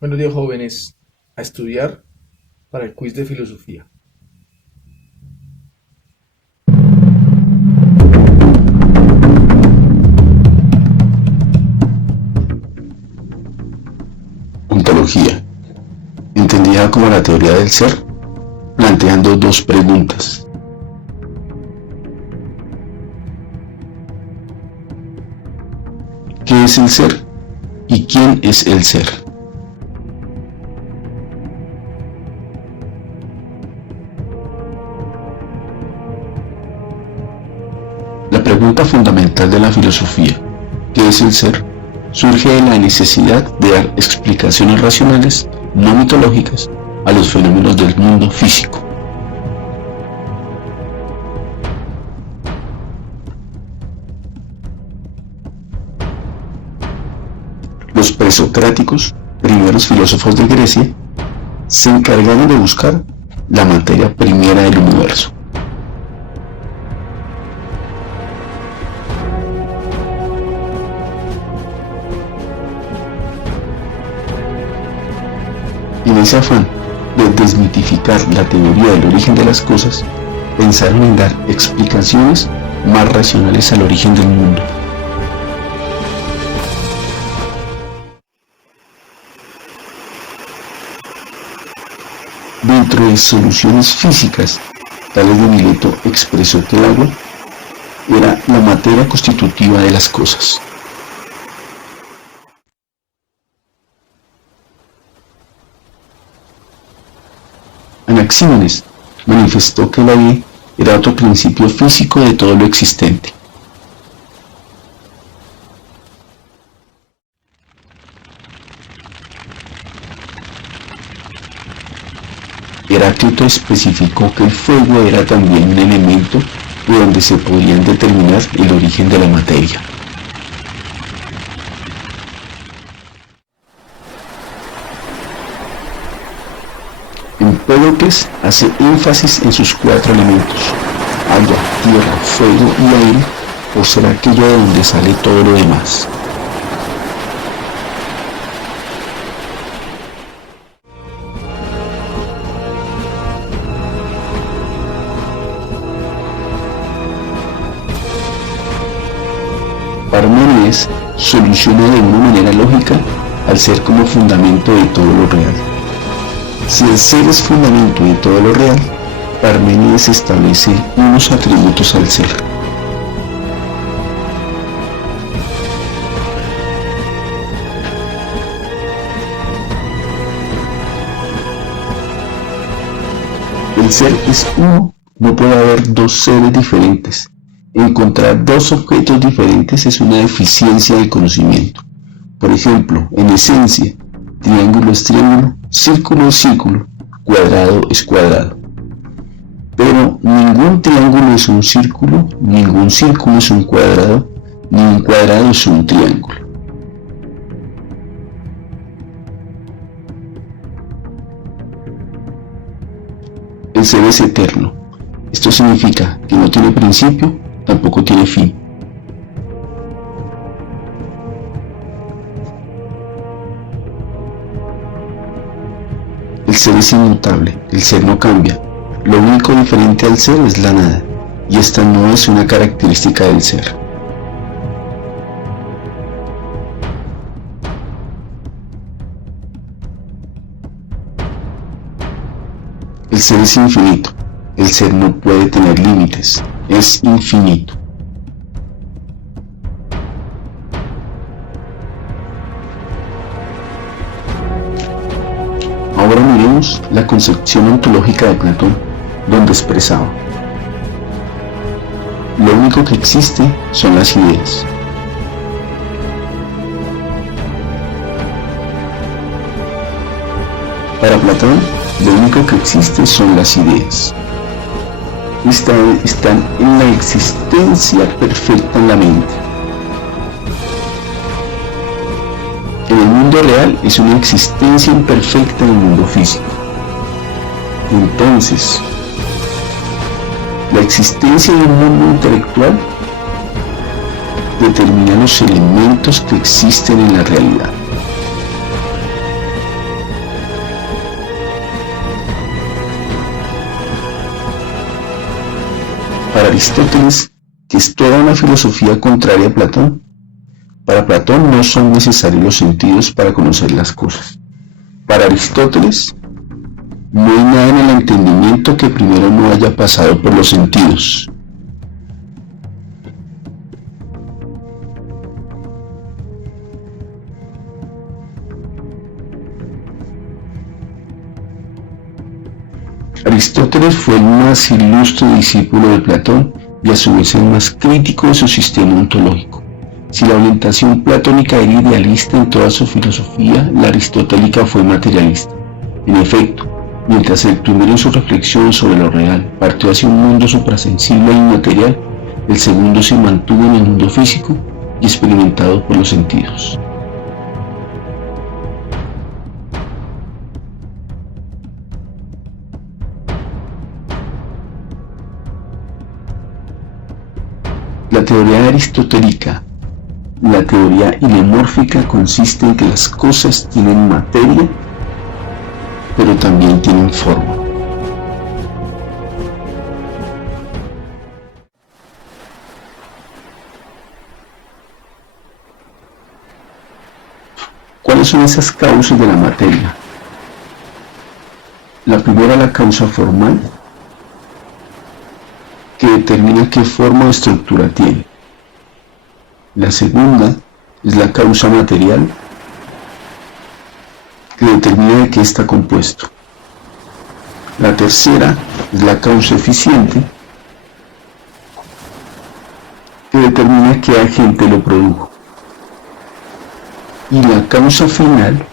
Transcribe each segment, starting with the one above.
Buenos días, jóvenes. A estudiar para el quiz de filosofía. Ontología, entendida como la teoría del ser, planteando dos preguntas. ¿Qué es el ser y quién es el ser? La pregunta fundamental de la filosofía, ¿qué es el ser?, surge de la necesidad de dar explicaciones racionales, no mitológicas, a los fenómenos del mundo físico. Los presocráticos, primeros filósofos de Grecia, se encargaron de buscar la materia primera del universo. En ese afán de desmitificar la teoría del origen de las cosas, pensaron en dar explicaciones más racionales al origen del mundo. Dentro de soluciones físicas, Tales de Mileto expresó que el agua era la materia constitutiva de las cosas. Anaxímenes manifestó que el aire era otro principio físico de todo lo existente. Heráclito especificó que el fuego era también un elemento de donde se podían determinar el origen de la materia. Empédocles hace énfasis en sus cuatro elementos: agua, tierra, fuego y aire, por ser aquello de donde sale todo lo demás. Parménides soluciona de una manera lógica al ser como fundamento de todo lo real. Si el ser es fundamento de todo lo real, Parménides establece unos atributos al ser. El ser es uno, no puede haber dos seres diferentes. Encontrar dos objetos diferentes es una deficiencia del conocimiento. Por ejemplo, en esencia, triángulo es triángulo, círculo es círculo, cuadrado es cuadrado. Pero ningún triángulo es un círculo, ningún círculo es un cuadrado, ni un cuadrado es un triángulo. El ser es eterno. Esto significa que no tiene principio, tampoco tiene fin. El ser es inmutable, el ser no cambia. Lo único diferente al ser es la nada, y esta no es una característica del ser. El ser es infinito, el ser no puede tener límites, es infinito. Ahora miremos la concepción ontológica de Platón, donde expresaba: lo único que existe son las ideas. Para Platón, lo único que existe son las ideas. Están en la existencia perfecta en la mente. En el mundo real es una existencia imperfecta en el mundo físico. Entonces, la existencia de un mundo intelectual determina los elementos que existen en la realidad. Para Aristóteles, que es toda una filosofía contraria a Platón, para Platón no son necesarios los sentidos para conocer las cosas. Para Aristóteles, no hay nada en el entendimiento que primero no haya pasado por los sentidos. Aristóteles fue el más ilustre discípulo de Platón y a su vez el más crítico de su sistema ontológico. Si la orientación platónica era idealista en toda su filosofía, la aristotélica fue materialista. En efecto, mientras el primero en su reflexión sobre lo real partió hacia un mundo suprasensible e inmaterial, el segundo se mantuvo en el mundo físico y experimentado por los sentidos. La teoría aristotélica, la teoría ilemórfica, consiste en que las cosas tienen materia, pero también tienen forma. ¿Cuáles son esas causas de la materia? La primera, la causa formal, que determina qué forma o estructura tiene. La segunda es la causa material, que determina de qué está compuesto. La tercera es la causa eficiente, que determina qué agente lo produjo. Y la causa final,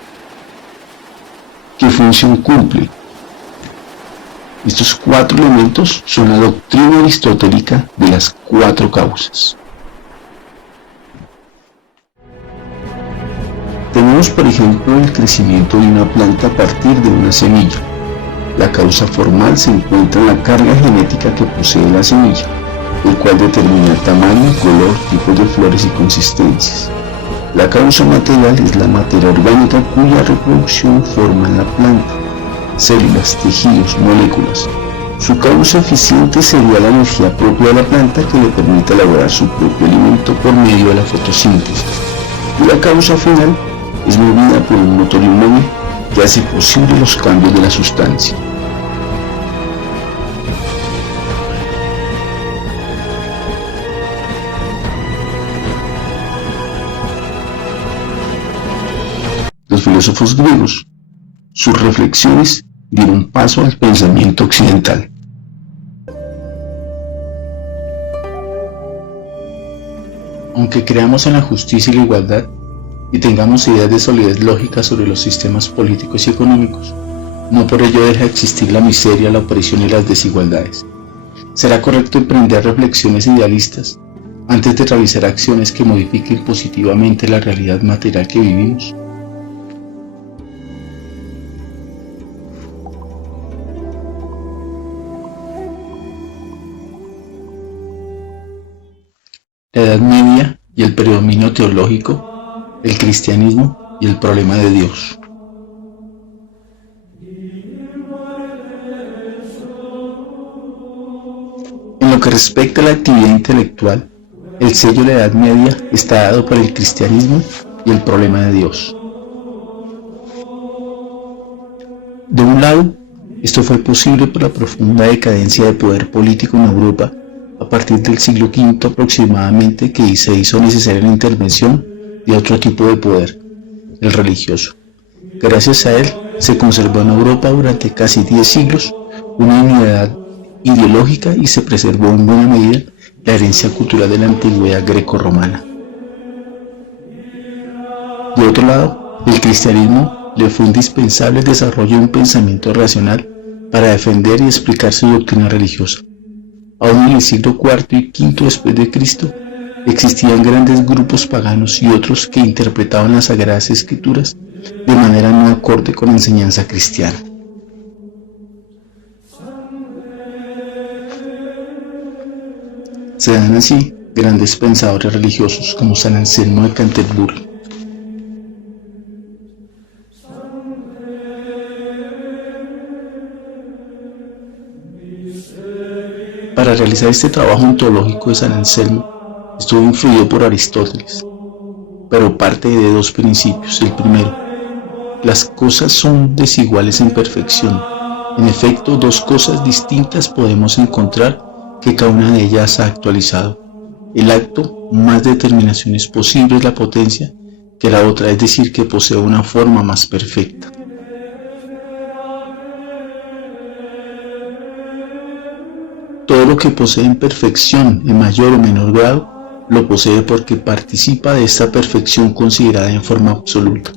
qué función cumple. Estos cuatro elementos son la doctrina aristotélica de las cuatro causas. Tenemos, por ejemplo, el crecimiento de una planta a partir de una semilla. La causa formal se encuentra en la carga genética que posee la semilla, el cual determina el tamaño, color, tipos de flores y consistencias. La causa material es la materia orgánica cuya reproducción forma la planta, células, tejidos, moléculas. Su causa eficiente sería la energía propia de la planta que le permite elaborar su propio alimento por medio de la fotosíntesis. Y la causa final es movida por un motor inmóvil que hace posible los cambios de la sustancia. Los filósofos griegos, sus reflexiones dieron paso al pensamiento occidental. Aunque creamos en la justicia y la igualdad y tengamos ideas de solidez lógica sobre los sistemas políticos y económicos, no por ello deja de existir la miseria, la opresión y las desigualdades. ¿Será correcto emprender reflexiones idealistas antes de realizar acciones que modifiquen positivamente la realidad material que vivimos? La Edad Media y el predominio teológico, el cristianismo y el problema de Dios. En lo que respecta a la actividad intelectual, el sello de la Edad Media está dado por el cristianismo y el problema de Dios. De un lado, esto fue posible por la profunda decadencia de poder político en Europa a partir del siglo V aproximadamente, que se hizo necesaria la intervención de otro tipo de poder, el religioso. Gracias a él se conservó en Europa durante casi 10 siglos una unidad ideológica y se preservó en buena medida la herencia cultural de la antigüedad greco-romana. De otro lado, el cristianismo le fue indispensable el desarrollo de un pensamiento racional para defender y explicar su doctrina religiosa. Aún en el siglo IV y V después de Cristo, existían grandes grupos paganos y otros que interpretaban las Sagradas Escrituras de manera no acorde con la enseñanza cristiana. Se dan así grandes pensadores religiosos como San Anselmo de Canterbury. Para realizar este trabajo ontológico de San Anselmo, estuvo influido por Aristóteles, pero parte de dos principios. El primero, las cosas son desiguales en perfección. En efecto, dos cosas distintas podemos encontrar que cada una de ellas ha actualizado. El acto más determinaciones posible es la potencia que la otra, es decir, que posee una forma más perfecta. Todo lo que posee en perfección en mayor o menor grado, lo posee porque participa de esta perfección considerada en forma absoluta.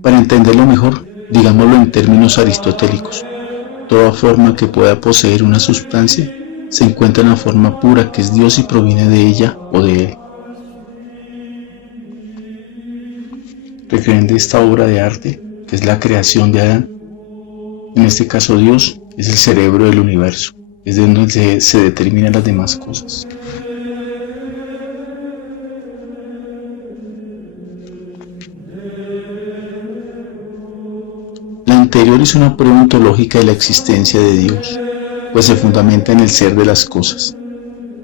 Para entenderlo mejor, digámoslo en términos aristotélicos, toda forma que pueda poseer una sustancia se encuentra en la forma pura que es Dios y proviene de ella o de Él. Refieren esta obra de arte, que es la creación de Adán, en este caso Dios es el cerebro del universo, es de donde se determinan las demás cosas. La anterior es una prueba ontológica de la existencia de Dios, pues se fundamenta en el ser de las cosas.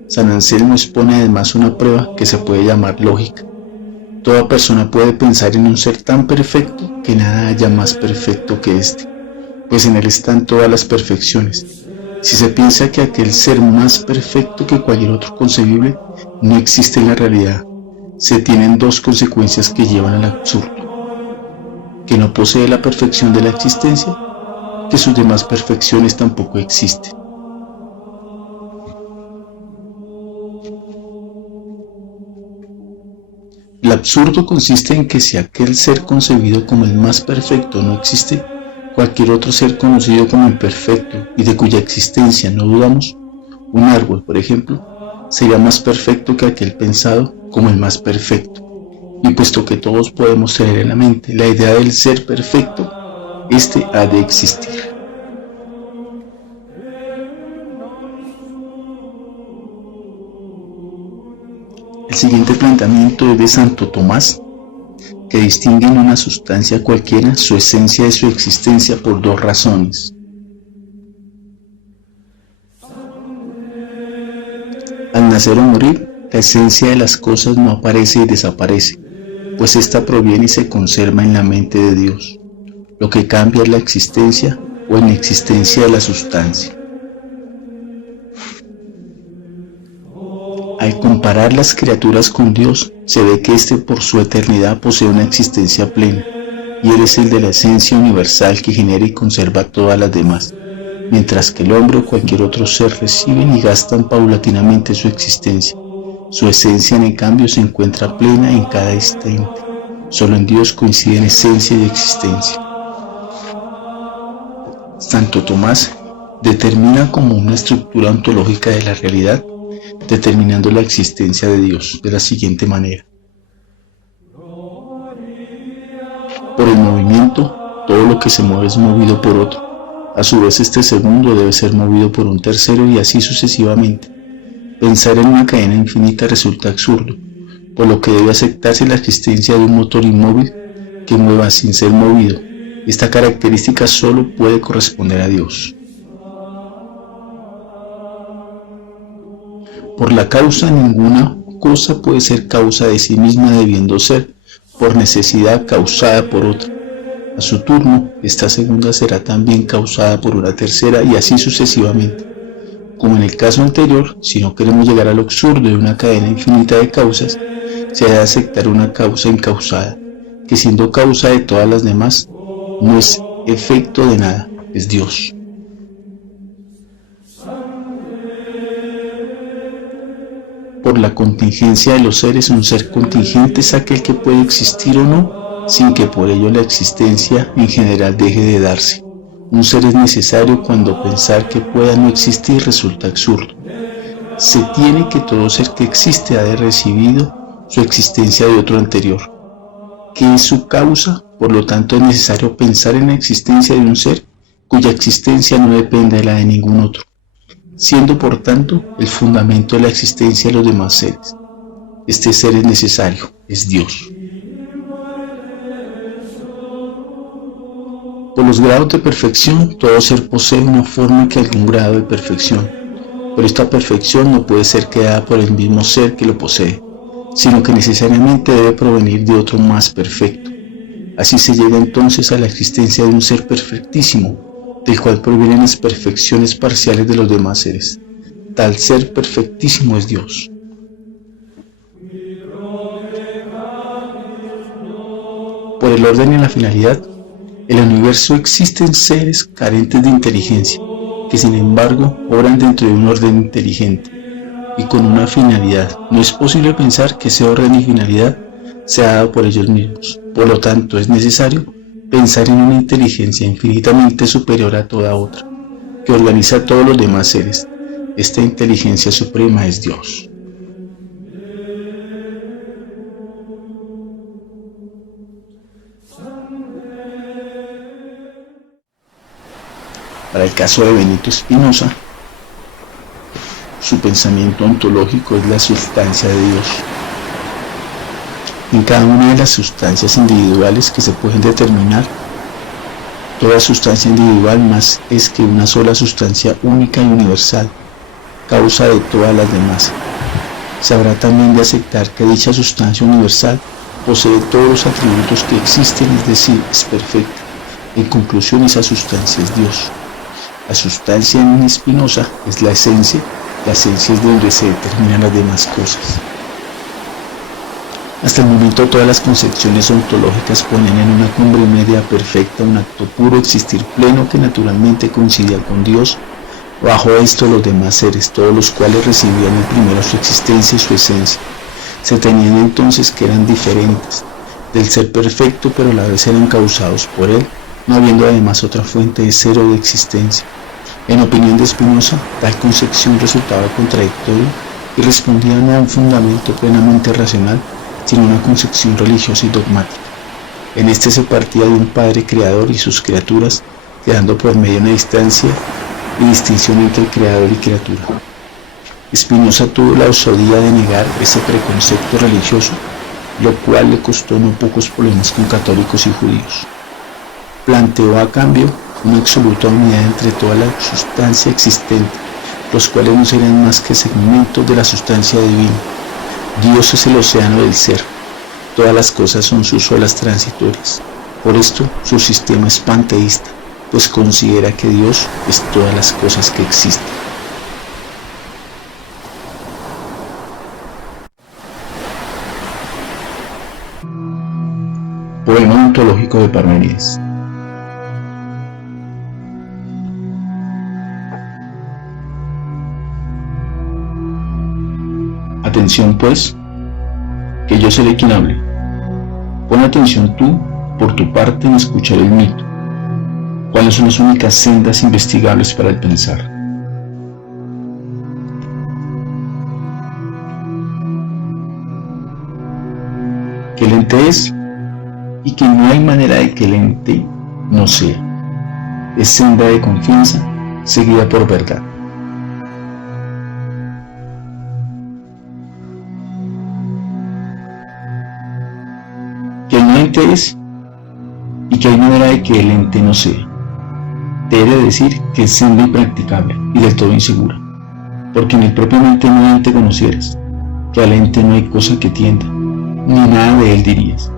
San Anselmo expone además una prueba que se puede llamar lógica. Toda persona puede pensar en un ser tan perfecto que nada haya más perfecto que éste, pues en él están todas las perfecciones. Si se piensa que aquel ser más perfecto que cualquier otro concebible no existe en la realidad, se tienen dos consecuencias que llevan al absurdo: que no posee la perfección de la existencia, que sus demás perfecciones tampoco existen. El absurdo consiste en que si aquel ser concebido como el más perfecto no existe, cualquier otro ser conocido como imperfecto y de cuya existencia no dudamos, un árbol, por ejemplo, sería más perfecto que aquel pensado como el más perfecto. Y puesto que todos podemos tener en la mente la idea del ser perfecto, este ha de existir. El siguiente planteamiento es de Santo Tomás, que distingue en una sustancia cualquiera su esencia de su existencia por dos razones. Al nacer o morir, la esencia de las cosas no aparece y desaparece, pues ésta proviene y se conserva en la mente de Dios. Lo que cambia es la existencia o inexistencia de la sustancia. Al comparar las criaturas con Dios, se ve que éste por su eternidad posee una existencia plena, y Él es el de la esencia universal que genera y conserva todas las demás, mientras que el hombre o cualquier otro ser reciben y gastan paulatinamente su existencia. Su esencia, en cambio, se encuentra plena en cada instante. Solo en Dios coinciden esencia y existencia. Santo Tomás determina como una estructura ontológica de la realidad, determinando la existencia de Dios de la siguiente manera. Por el movimiento, todo lo que se mueve es movido por otro. A su vez, este segundo debe ser movido por un tercero y así sucesivamente. Pensar en una cadena infinita resulta absurdo, por lo que debe aceptarse la existencia de un motor inmóvil que mueva sin ser movido. Esta característica solo puede corresponder a Dios. Por la causa, ninguna cosa puede ser causa de sí misma, debiendo ser, por necesidad, causada por otra. A su turno, esta segunda será también causada por una tercera y así sucesivamente. Como en el caso anterior, si no queremos llegar al absurdo de una cadena infinita de causas, se ha de aceptar una causa incausada, que siendo causa de todas las demás, no es efecto de nada, es Dios. Por la contingencia de los seres, un ser contingente es aquel que puede existir o no, sin que por ello la existencia en general deje de darse. Un ser es necesario cuando pensar que pueda no existir resulta absurdo. Se tiene que todo ser que existe ha de recibido su existencia de otro anterior, que es su causa. Por lo tanto, es necesario pensar en la existencia de un ser cuya existencia no depende de la de ningún otro, siendo por tanto el fundamento de la existencia de los demás seres. Este ser es necesario, es Dios. Por los grados de perfección, todo ser posee una forma que algún grado de perfección, Pero esta perfección no puede ser creada por el mismo ser que lo posee, sino que necesariamente debe provenir de otro más perfecto. Así se llega entonces a la existencia de un ser perfectísimo, del cual provienen las perfecciones parciales de los demás seres. Tal ser perfectísimo es Dios. Por el orden y la finalidad, en el universo existen seres carentes de inteligencia, que sin embargo obran dentro de un orden inteligente y con una finalidad. No es posible pensar que ese orden y finalidad sea dado por ellos mismos. Por lo tanto, es necesario pensar en una inteligencia infinitamente superior a toda otra, que organiza a todos los demás seres. Esta inteligencia suprema es Dios. Para el caso de Benito Spinoza, su pensamiento ontológico es la sustancia de Dios. En cada una de las sustancias individuales que se pueden determinar, toda sustancia individual más es que una sola sustancia única y universal, causa de todas las demás. Se habrá también de aceptar que dicha sustancia universal posee todos los atributos que existen, es decir, es perfecta. En conclusión, esa sustancia es Dios. La sustancia en Spinoza es la esencia es de donde se determinan las demás cosas. Hasta el momento todas las concepciones ontológicas ponen en una cumbre media perfecta un acto puro, existir pleno que naturalmente coincidía con Dios. Bajo esto los demás seres, todos los cuales recibían el primero su existencia y su esencia, se tenían entonces que eran diferentes del ser perfecto, pero a la vez eran causados por él, no habiendo además otra fuente de cero de existencia. En opinión de Spinoza, tal concepción resultaba contradictoria y respondía no a un fundamento plenamente racional, sino a una concepción religiosa y dogmática. En este se partía de un Padre Creador y sus criaturas, quedando por medio una distancia y distinción entre el Creador y criatura. Spinoza tuvo la osadía de negar ese preconcepto religioso, lo cual le costó no pocos problemas con católicos y judíos. Planteó a cambio una absoluta unidad entre toda la sustancia existente, los cuales no serían más que segmentos de la sustancia divina. Dios es el océano del ser, todas las cosas son sus olas transitorias. Por esto su sistema es panteísta, pues considera que Dios es todas las cosas que existen. Poema ontológico de Parménides. Atención pues, que yo seré quien hable. Pon atención tú, por tu parte, en escuchar el mito. ¿Cuáles son las únicas sendas investigables para el pensar? Que el ente es, y que no hay manera de que el ente no sea. Es senda de confianza, seguida por verdad. Que el ente es, y que hay manera de que el ente no sea. Debe decir que es senda impracticable y del todo insegura, porque ni propiamente no ente conocieras, que al ente no hay cosa que tienda, ni nada de él dirías,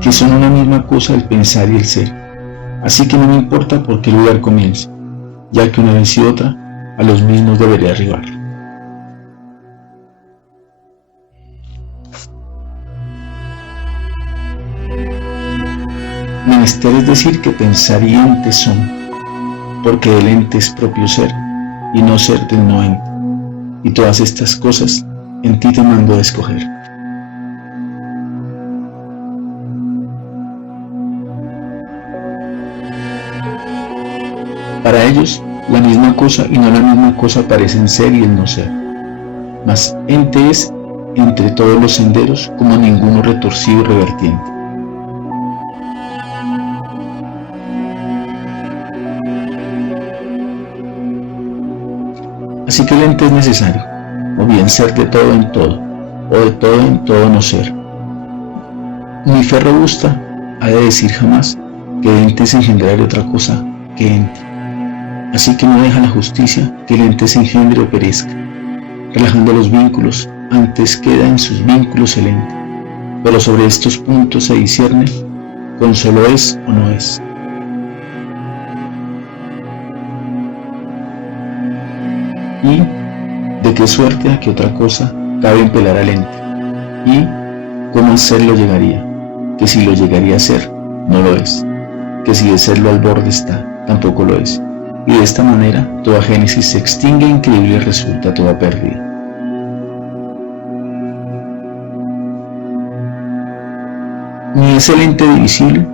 que son una misma cosa el pensar y el ser, así que no me importa por qué lugar comience, ya que una vez y otra a los mismos debería arribar. Menester es decir que pensar y ente son, porque el ente es propio ser, y no ser del no ente, y todas estas cosas en ti te mando a escoger. Para ellos, la misma cosa y no la misma cosa parecen ser y el no ser, mas ente es entre todos los senderos como ninguno retorcido y revertiente. Así que el ente es necesario, o bien ser de todo en todo, o de todo en todo no ser. Mi fe robusta ha de decir jamás que ente es engendrar otra cosa que ente. Así que no deja la justicia que el ente se engendre o perezca. Relajando los vínculos, antes queda en sus vínculos el ente. Pero sobre estos puntos se discierne con solo es o no es. Y de qué suerte a qué otra cosa cabe impelar al ente. Y cómo hacerlo llegaría, que si lo llegaría a ser, no lo es, que si de serlo al borde está, tampoco lo es. Y de esta manera toda génesis se extingue increíble y resulta toda pérdida. Ni es el ente divisible,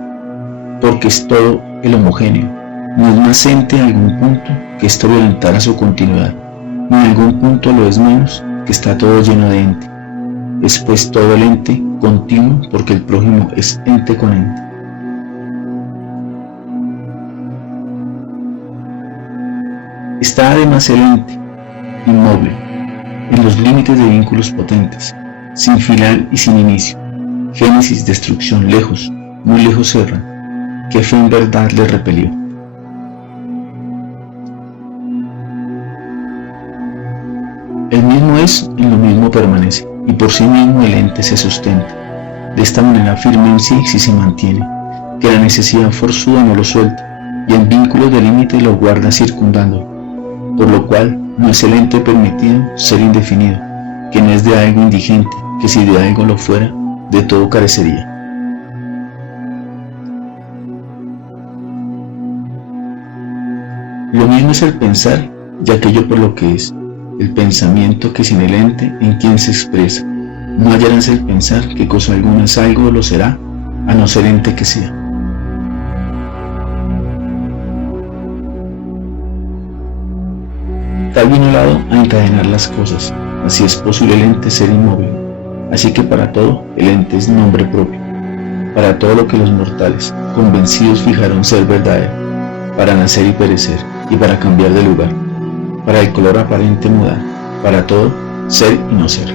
porque es todo el homogéneo, ni es más ente en algún punto que esto violentara su continuidad, ni en algún punto lo es menos que está todo lleno de ente. Es pues todo el ente continuo, porque el prójimo es ente con ente. Está además el ente, inmoble, en los límites de vínculos potentes, sin final y sin inicio. Génesis, destrucción, lejos, muy lejos erra, que fe en verdad le repelió. El mismo es, en lo mismo permanece, y por sí mismo el ente se sustenta. De esta manera firme en sí se mantiene, que la necesidad forzuda no lo suelta, y en vínculos de límite lo guarda circundándolo, por lo cual no es el ente permitido ser indefinido, que no es de algo indigente, que si de algo lo fuera, de todo carecería. Lo mismo es el pensar y aquello por lo que es, el pensamiento que sin el ente en quien se expresa. No hallarás el pensar que cosa alguna es algo o lo será, a no ser ente que sea. Tal vino lado a encadenar las cosas, así es posible el ente ser inmóvil. Así que para todo el ente es nombre propio, para todo lo que los mortales, convencidos fijaron ser verdadero, para nacer y perecer, y para cambiar de lugar, para el color aparente mudar, para todo ser y no ser.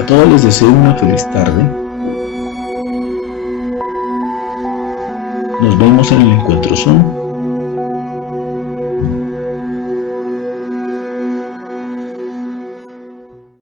A todos les deseo una feliz tarde. Nos vemos en el encuentro Zoom